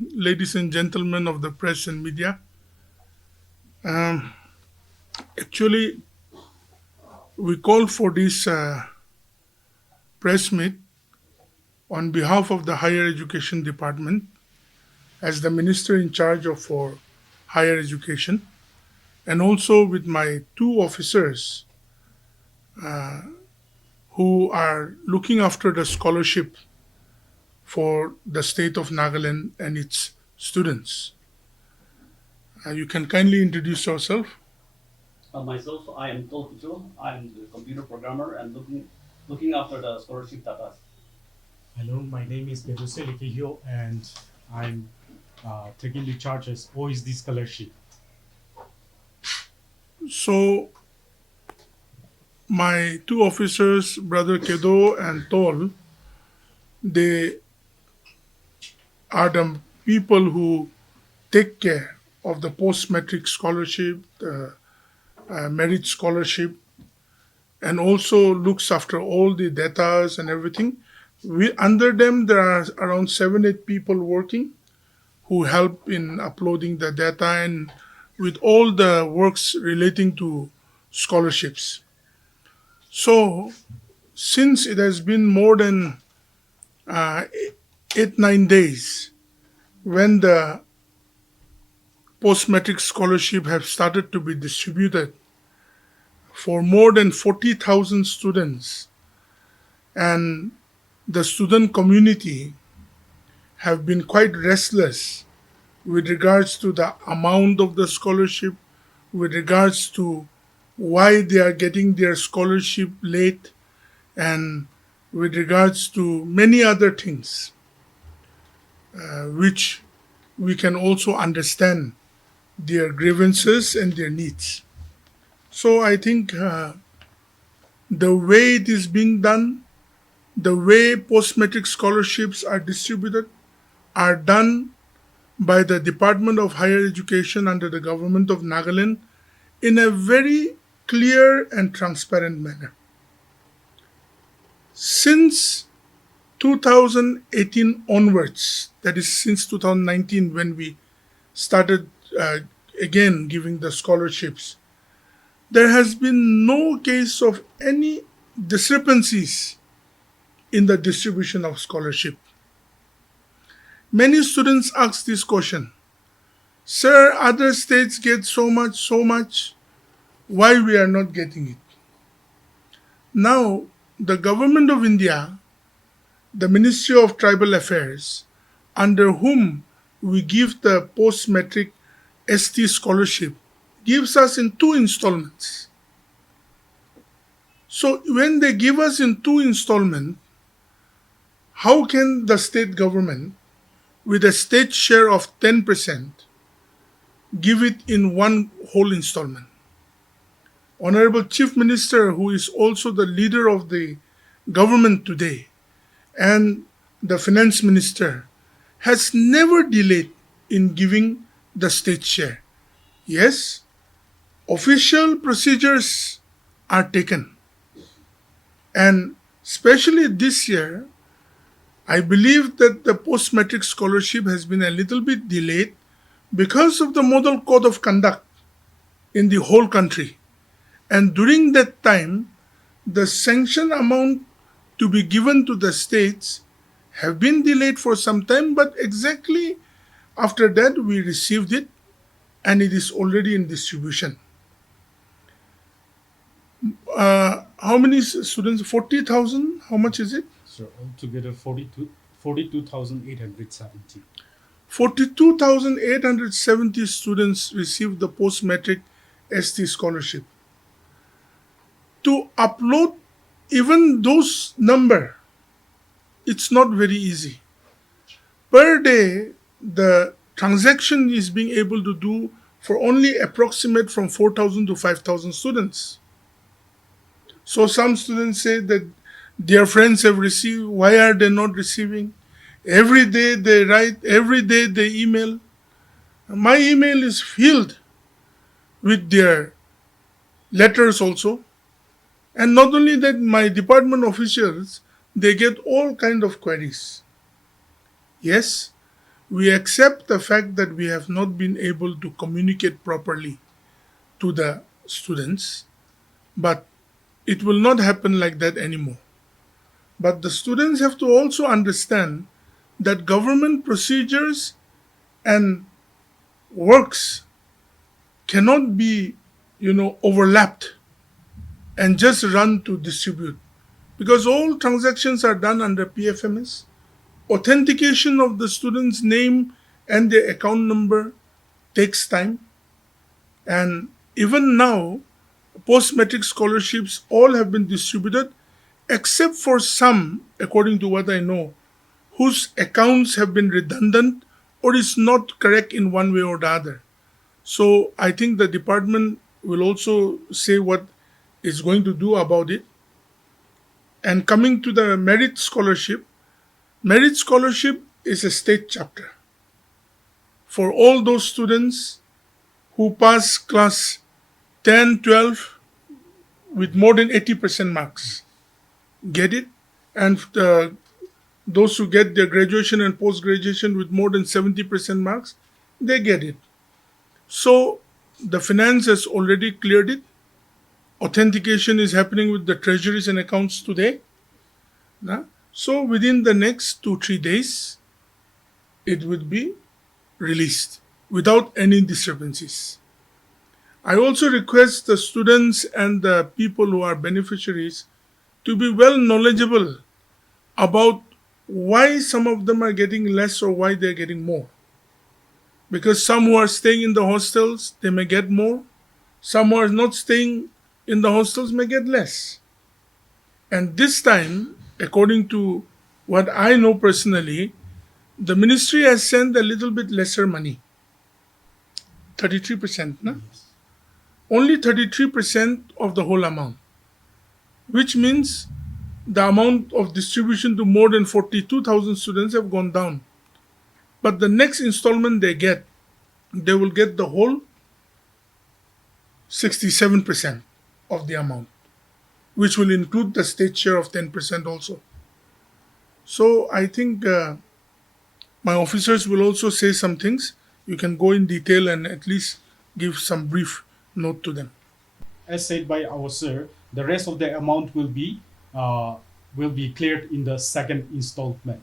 ladies and gentlemen of the press and media. Um, Actually, we call for this press meet on behalf of the Higher Education Department as the Minister in charge of for higher education, and also with my two officers who are looking after the scholarship for the state of Nagaland and its students. You can kindly introduce yourself. Myself, I am Pucho. I'm the computer programmer and looking after the scholarship data. Hello, my name is Keduosilie Keyho, and I'm taking the charge as OSD scholarship. So, my two officers, Brother Kedo and Tol, they are the people who take care of the post-matric scholarship, the merit scholarship, and also looks after all the datas and everything. Under them, there are around 7-8 people working who help in uploading the data and with all the works relating to scholarships. So, since it has been more than uh, 8-9 days when the post-matric scholarship have started to be distributed for more than 40,000 students, and the student community have been quite restless with regards to the amount of the scholarship, with regards to why they are getting their scholarship late, and with regards to many other things, which we can also understand their grievances and their needs. So I think the way it is being done, the way post-matric scholarships are distributed, are done by the Department of Higher Education under the government of Nagaland in a very clear and transparent manner. Since 2018 onwards, that is since 2019 when we started again giving the scholarships, there has been no case of any discrepancies in the distribution of scholarship. Many students ask this question: Sir, other states get so much, why we are not getting it? Now, the government of India, the Ministry of Tribal Affairs, under whom we give the post-matric ST scholarship, gives us in two installments. So when they give us in two installments, how can the state government, with a state share of 10%, give it in one whole installment? Honorable Chief Minister, who is also the leader of the government today, and the Finance Minister, has never delayed in giving the state share. Yes, official procedures are taken, and especially this year, I believe that the post-matric scholarship has been a little bit delayed because of the model code of conduct in the whole country. And during that time, the sanction amount to be given to the states have been delayed for some time, but exactly after that we received it and it is already in distribution. How many students? 40,000? How much is it? So altogether 42,870. 42,870 students received the post-matric ST scholarship. To upload even those number, it's not very easy. Per day, the transaction is being able to do for only approximate from 4,000 to 5,000 students. So some students say that their friends have received, why are they not receiving? Every day they write, every day they email. My email is filled with their letters also. And not only that, my department officials, they get all kind of queries. Yes, We accept the fact that we have not been able to communicate properly to the students, but it will not happen like that anymore. But the students have to also understand that government procedures and works cannot be, overlapped and just run to distribute, because all transactions are done under PFMS. Authentication of the student's name and their account number takes time. And even now, post matric scholarships all have been distributed, except for some, according to what I know, whose accounts have been redundant or is not correct in one way or the other. So I think the department will also say what it's going to do about it. And coming to the merit scholarship is a state chapter for all those students who pass class 10, 12 with more than 80% marks. Get it? And those who get their graduation and post graduation with more than 70% marks, they get it. So the finance has already cleared it. Authentication is happening with the treasuries and accounts today. Nah? So within the next 2-3 days, it will be released without any disturbances. I also request the students and the people who are beneficiaries to be well knowledgeable about why some of them are getting less or why they're getting more. Because some who are staying in the hostels, they may get more. Some who are not staying in the hostels may get less. And this time, according to what I know personally, the ministry has sent a little bit lesser money. 33%, no? Yes. Only 33% of the whole amount, which means the amount of distribution to more than 42,000 students have gone down. But the next installment they will get the whole 67% of the amount, which will include the state share of 10% also. So I think my officers will also say some things. You can go in detail and at least give some brief note to them. As said by our sir, the rest of the amount will be cleared in the second installment.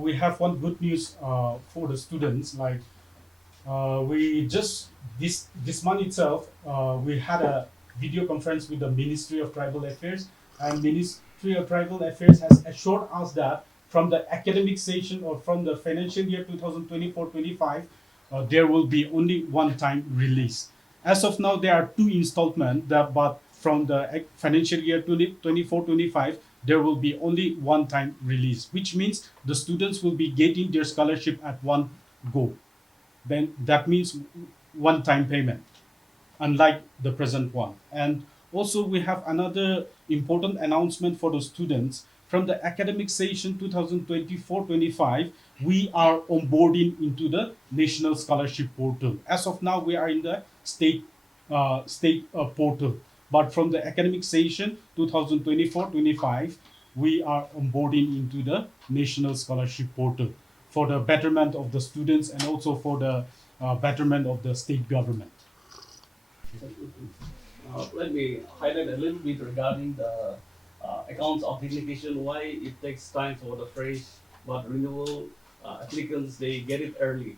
We have one good news for the students. Like we just this month itself, we had a video conference with the Ministry of Tribal Affairs, and Ministry of Tribal Affairs has assured us that from the academic session or from the financial year 2024-25, there will be only one time release. As of now, there are two installments, but from the financial year 2024-25, there will be only one time release, which means the students will be getting their scholarship at one go. Then that means one time payment, unlike the present one. And also we have another important announcement for the students. From the academic session 2024-25, we are onboarding into the National Scholarship Portal. As of now, we are in the state portal. But from the academic session 2024-25, we are onboarding into the National Scholarship Portal for the betterment of the students and also for the betterment of the state government. Let me highlight a little bit regarding the accounts authentication, why it takes time for the fresh but renewal applicants, they get it early.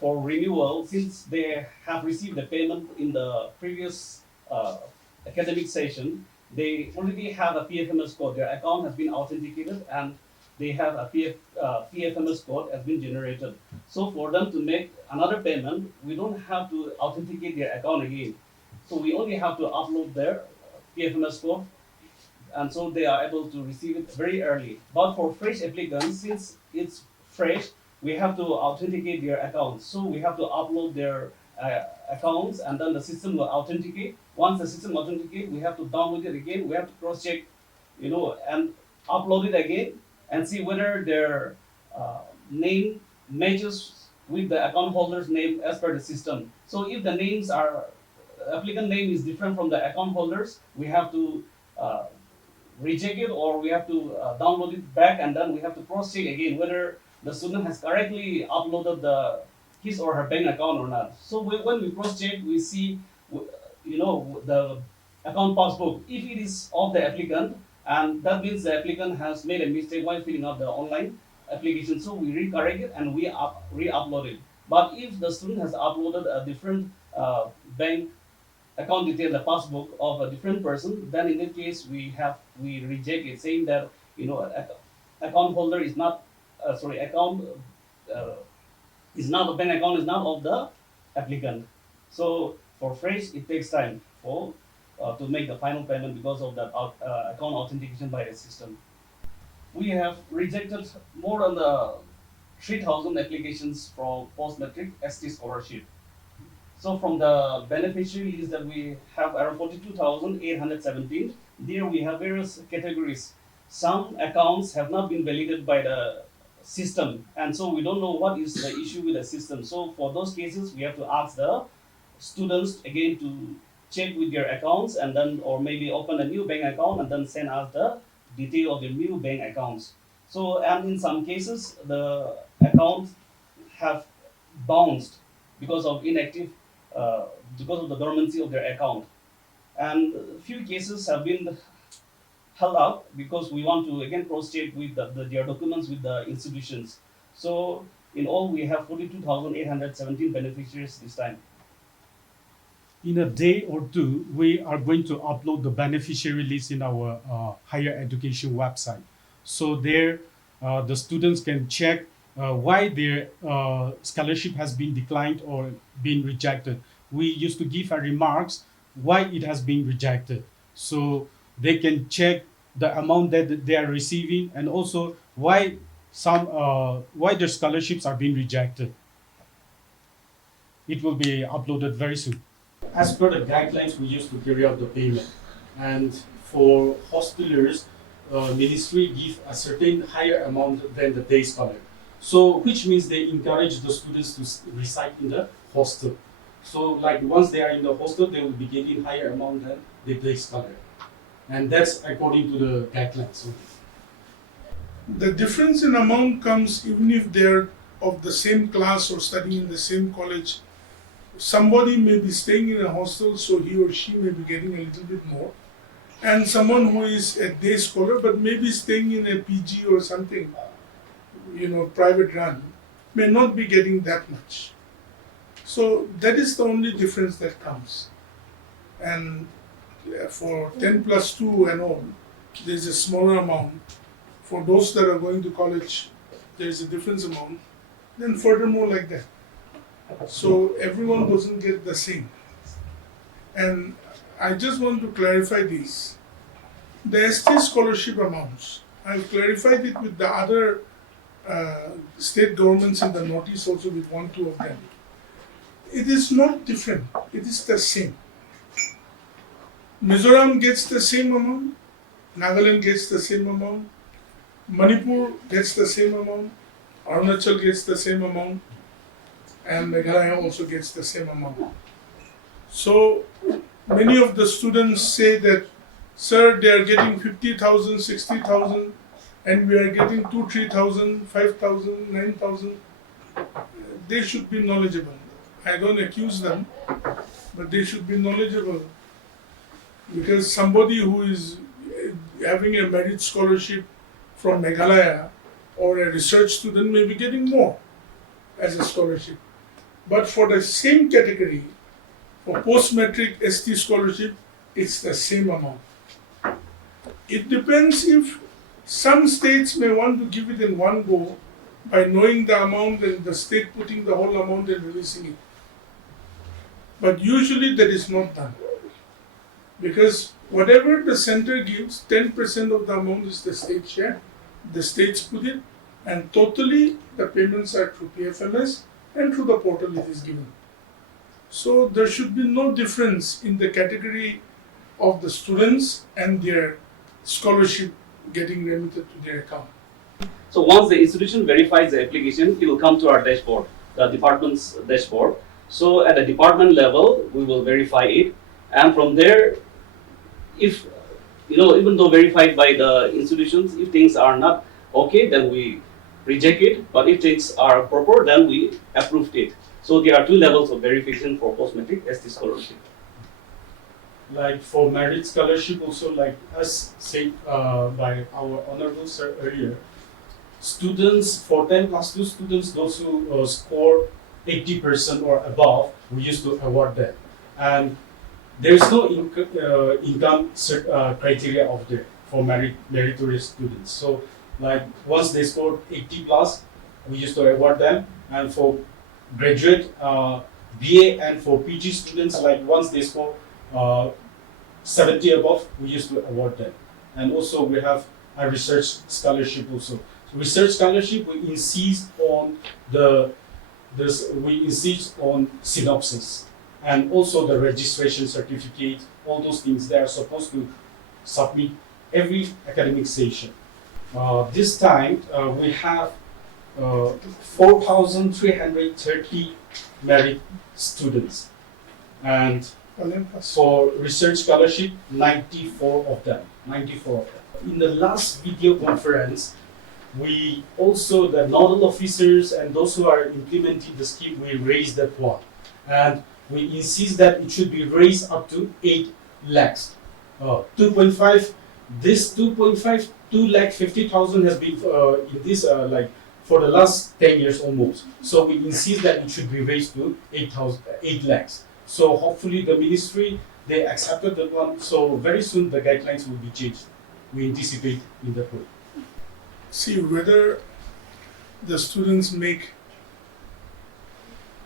For renewal, since they have received the payment in the previous academic session, they already have a PFMS code. Their account has been authenticated and they have a PFMS code has been generated. So for them to make another payment, we don't have to authenticate their account again. So we only have to upload their PFMS code, and so they are able to receive it very early. But for fresh applicants, since it's fresh, we have to authenticate their accounts. So we have to upload their accounts, and then the system will authenticate. Once the system authenticates, we have to download it again. We have to cross check, and upload it again and see whether their name matches with the account holder's name as per the system. So if the applicant name is different from the account holders, we have to reject it, or we have to download it back, and then we have to cross check again whether the student has correctly uploaded his or her bank account or not. So when we cross check, we see, the account passbook. If it is of the applicant, and that means the applicant has made a mistake while filling out the online application, so we recorrect it and we re-upload it. But if the student has uploaded a different bank account detail, the passbook of a different person, then in that case we reject it, saying that account holder is not account uh, is not the bank account is not of the applicant. So for fresh, it takes time for to make the final payment because of that account authentication by the system. We have rejected more than the 3,000 applications from post-matric ST scholarship. So from the beneficiary list that we have around 42,817, there we have various categories. Some accounts have not been validated by the system, and so we don't know what is the issue with the system. So for those cases, we have to ask the students again to check with their accounts, and then or maybe open a new bank account and then send us the detail of the new bank accounts. So and in some cases, the accounts have bounced because of inactive, because of the dormancy of their account. And a few cases have been held up because we want to again cross-check with their documents with the institutions. So in all, we have 42,817 beneficiaries this time. In a day or two, we are going to upload the beneficiary list in our higher education website. So there, the students can check why their scholarship has been declined or been rejected. We used to give our remarks why it has been rejected. So they can check the amount that they are receiving and also why why their scholarships are being rejected. It will be uploaded very soon. As per the guidelines, we used to carry out the payment. And for hostelers, ministry give a certain higher amount than the day scholar. So which means they encourage the students to reside in the hostel. So like once they are in the hostel, they will be getting higher amount than the day scholar. And that's according to the guidelines. The difference in amount comes even if they're of the same class or studying in the same college. Somebody may be staying in a hostel, so he or she may be getting a little bit more. And someone who is a day scholar but maybe staying in a PG or something, private run, may not be getting that much. So that is the only difference that comes. And for 10 plus 2 and all, there's a smaller amount. For those that are going to college, there's a different amount. Then furthermore like that. So everyone doesn't get the same. And I just want to clarify this. The ST scholarship amounts, I've clarified it with the other state governments in the notice also with 1-2 of them. It is not different, it is the same. Mizoram gets the same amount, Nagaland gets the same amount, Manipur gets the same amount, Arunachal gets the same amount, and Meghalaya also gets the same amount. So many of the students say that, sir, they are getting 50,000, 60,000, and we are getting 2, 3,000, 5,000, 9,000. They should be knowledgeable. I don't accuse them, but they should be knowledgeable. Because somebody who is having a merit scholarship from Meghalaya or a research student may be getting more as a scholarship. But for the same category, for post-matric ST scholarship, it's the same amount. It depends if some states may want to give it in one go by knowing the amount and the state putting the whole amount and releasing it. But usually that is not done. Because whatever the center gives, 10% of the amount is the state share. The states put it, and totally the payments are through PFMS and through the portal it is given. So there should be no difference in the category of the students and their scholarship getting remitted to their account. So once the institution verifies the application, it will come to our dashboard, the department's dashboard. So at the department level, we will verify it, and from there, if even though verified by the institutions, if things are not okay, then we reject it, but if things are proper, then we approved it. So there are two levels of verification for post-matric ST scholarship. Like for merit scholarship also, like as said by our honorable sir earlier, students for 10 plus 2 students, those who score 80% or above, we used to award them. And there is no income criteria of there for meritorious students. So like once they scored 80 plus, we used to award them. And for graduate BA and for PG students, like once they score 70 above, we used to award them. And also we have a research scholarship also. So research scholarship, we insist on we insist on synopsis and also the registration certificate, all those things they are supposed to submit every academic session. This time we have 4,330 merit students, and for research scholarship, 94 of them. 94 of them. In the last video conference, we also, the nodal officers and those who are implementing the scheme, we raised that one. And we insist that it should be raised up to 8 lakhs. 2.5, this 2.5, 2,50,000 has been in this like for the last 10 years almost. So we insist that it should be raised to 8 lakhs. So hopefully the ministry, they accepted that one. So very soon the guidelines will be changed. We anticipate in that way. See, whether the students make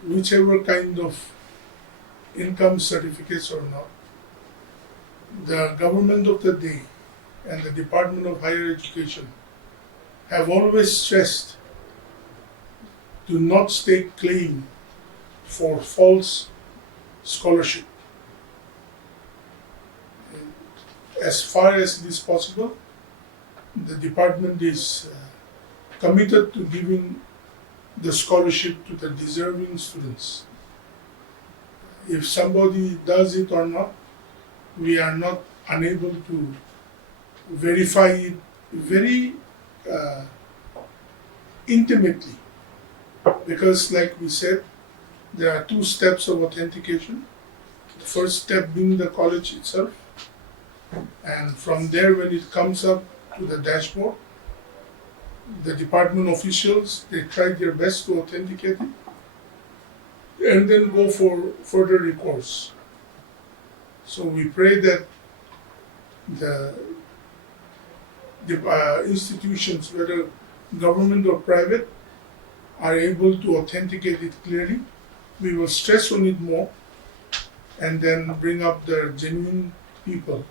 whichever kind of income certificates or not, the government of the day and the Department of Higher Education have always stressed do not stake claim for false scholarship. As far as it is possible, the department is committed to giving the scholarship to the deserving students. If somebody does it or not, we are not unable to verify it very intimately, because like we said, there are 2 steps of authentication. The first step being the college itself, and from there when it comes up to the dashboard, the department officials, they try their best to authenticate it and then go for further recourse. So we pray that the institutions, whether government or private, are able to authenticate it clearly. We will stress on it more and then bring up the genuine people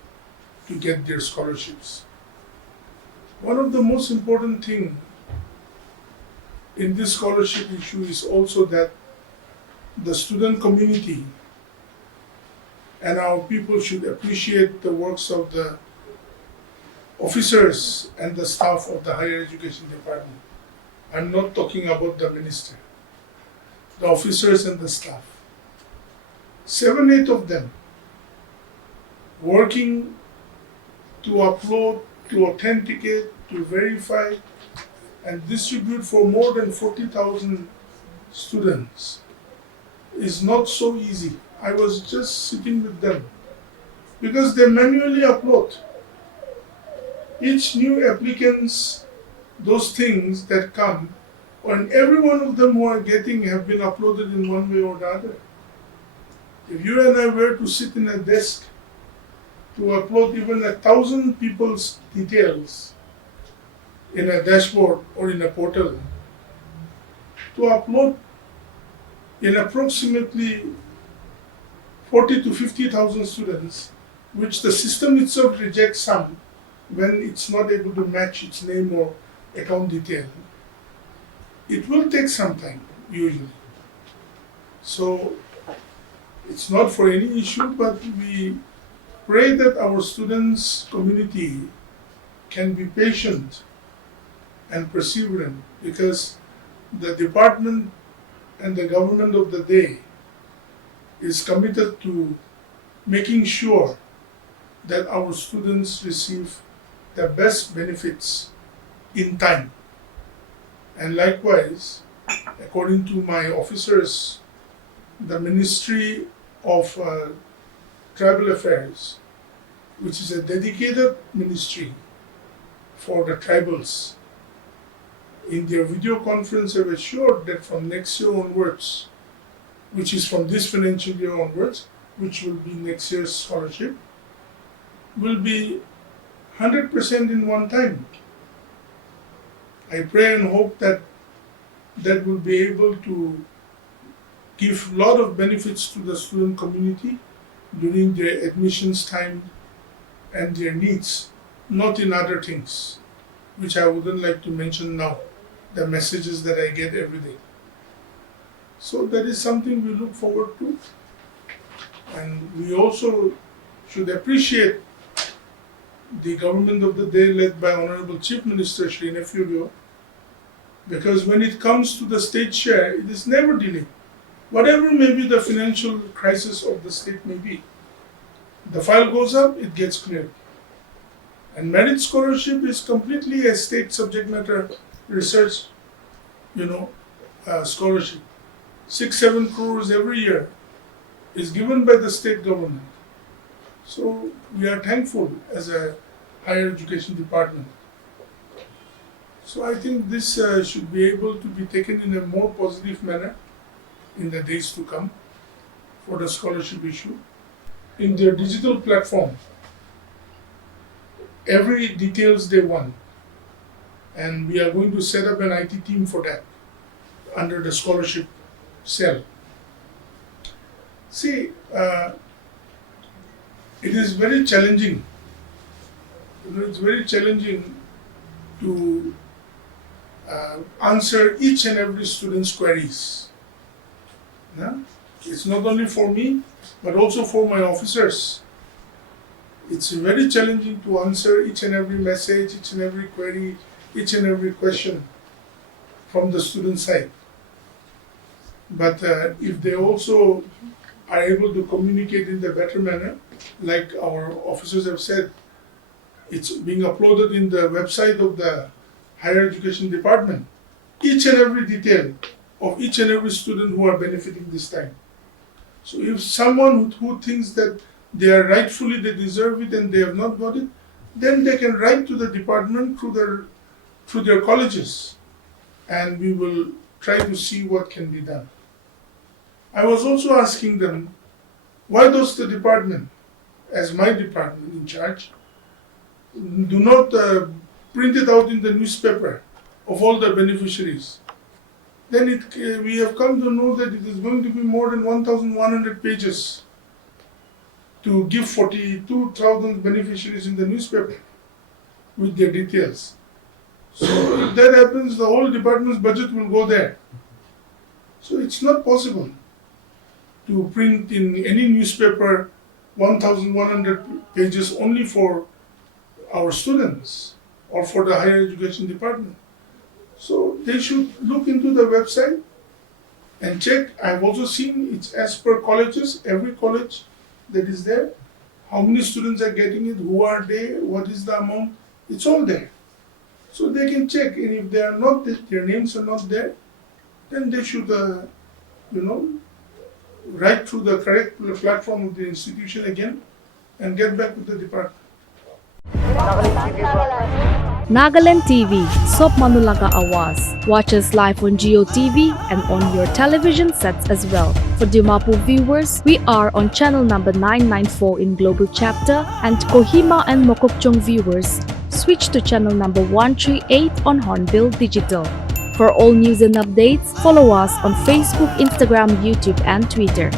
to get their scholarships. One of the most important things in this scholarship issue is also that the student community and our people should appreciate the works of the officers and the staff of the higher education department. I'm not talking about the minister. The officers and the staff. 7, 8 of them working to upload, to authenticate, to verify, and distribute for more than 40,000 students is not so easy. I was just sitting with them because they manually upload. Each new applicants, those things that come, and every one of them who are getting have been uploaded in one way or the other. If you and I were to sit in a desk to upload even 1,000 people's details in a dashboard or in a portal, to upload in approximately 40 to 50,000 students, which the system itself rejects some when it's not able to match its name or account detail, it will take some time usually. So it's not for any issue, but we pray that our students' community can be patient and perseverant, because the department and the government of the day is committed to making sure that our students receive the best benefits in time. And likewise, according to my officers, the Ministry of Tribal Affairs, which is a dedicated ministry for the tribals, in their video conference have assured that from next year onwards, which is from this financial year onwards, which will be next year's scholarship, will be 100% in one time. I pray and hope that that will be able to give a lot of benefits to the student community during their admissions time and their needs, not in other things, which I wouldn't like to mention now, the messages that I get every day. So that is something we look forward to. And we also should appreciate the government of the day led by Honorable Chief Minister Shri Nefurio, because when it comes to the state share, it is never delayed. Whatever may be the financial crisis of the state may be, the file goes up, it gets cleared. And merit scholarship is completely a state subject matter research, scholarship. 6-7 crores every year is given by the state government. So we are thankful as a higher education department. So I think this should be able to be taken in a more positive manner in the days to come for the scholarship issue. In their digital platform, every details they want, and we are going to set up an IT team for that under the scholarship cell. See, it is very challenging. It's very challenging to answer each and every student's queries. Yeah? It's not only for me, but also for my officers. It's very challenging to answer each and every message, each and every query, each and every question from the student side. But if they also are able to communicate in the better manner, like our officers have said, it's being uploaded in the website of the higher education department, each and every detail of each and every student who are benefiting this time. So if someone who thinks that they are rightfully, they deserve it and they have not got it, then they can write to the department through their colleges, and we will try to see what can be done. I was also asking them, why does the department, as my department in charge, do not print it out in the newspaper of all the beneficiaries? Then we have come to know that it is going to be more than 1,100 pages to give 42,000 beneficiaries in the newspaper with their details. So if that happens, the whole department's budget will go there. So it's not possible to print in any newspaper 1,100 pages only for our students or for the higher education department. So they should look into the website and check. I've also seen it's as per colleges, every college that is there, how many students are getting it, who are they, what is the amount, it's all there. So they can check, and if they are not, their names are not there, then they should, write through the correct platform of the institution again and get back with the department. Nagaland TV, Sob Manulaga Awas. Watch us live on Geo TV and on your television sets as well. For Dimapur viewers, we are on channel number 994 in Global Chapter, and Kohima and Mokokchung viewers, switch to channel number 138 on Hornbill Digital. For all news and updates, follow us on Facebook, Instagram, YouTube, and Twitter.